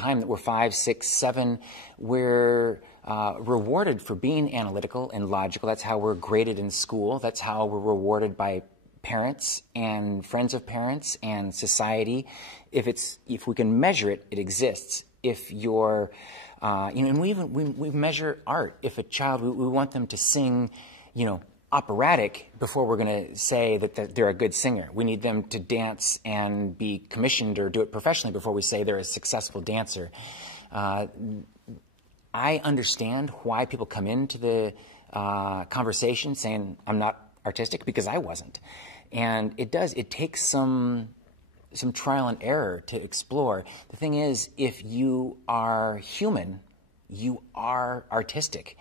time that we're 5, 6, 7, we're rewarded for being analytical and logical. That's how we're graded in school. That's how we're rewarded by parents and friends of parents and society. If we can measure it, it exists. If you're, and we measure art. If a child, we want them to sing, operatic before we're going to say that they're a good singer. We need them to dance and be commissioned or do it professionally before we say they're a successful dancer. I understand why people come into the conversation saying, I'm not artistic, because I wasn't. And it takes some trial and error to explore. The thing is, if you are human, you are artistic.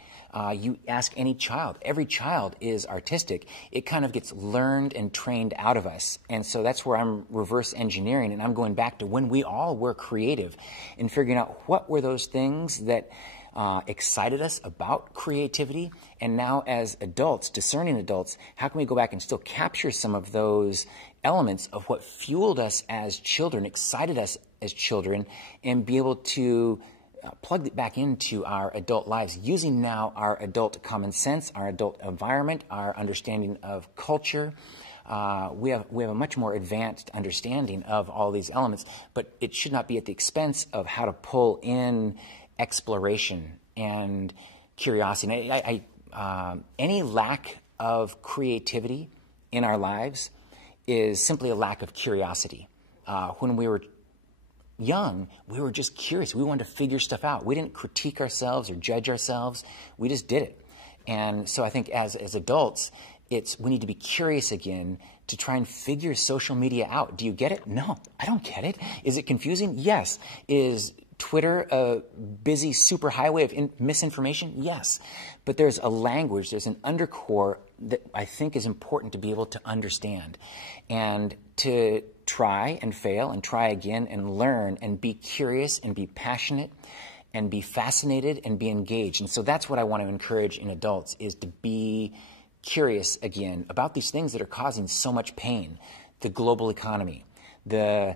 You ask any child. Every child is artistic. It kind of gets learned and trained out of us. And so that's where I'm reverse engineering, and I'm going back to when we all were creative and figuring out what were those things that excited us about creativity. And now as adults, discerning adults, how can we go back and still capture some of those elements of what fueled us as children, excited us as children, and be able to plug it back into our adult lives, using now our adult common sense, our adult environment, our understanding of culture. We have a much more advanced understanding of all these elements, but it should not be at the expense of how to pull in exploration and curiosity. Any lack of creativity in our lives is simply a lack of curiosity. When we were young, we were just curious. We wanted to figure stuff out. We didn't critique ourselves or judge ourselves. We just did it. And so I think as adults, we need to be curious again to try and figure social media out. Do you get it? No, I don't get it. Is it confusing? Yes. Is Twitter a busy superhighway of misinformation? Yes. But there's a language, there's an undercore that I think is important to be able to understand, and to try and fail and try again and learn and be curious and be passionate and be fascinated and be engaged. And so that's what I want to encourage in adults, is to be curious again about these things that are causing so much pain: the global economy, the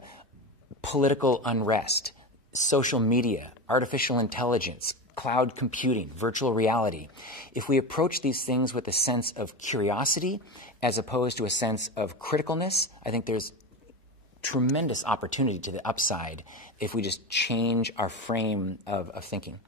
political unrest, social media, artificial intelligence, cloud computing, virtual reality. If we approach these things with a sense of curiosity as opposed to a sense of criticalness, I think there's tremendous opportunity to the upside if we just change our frame of thinking.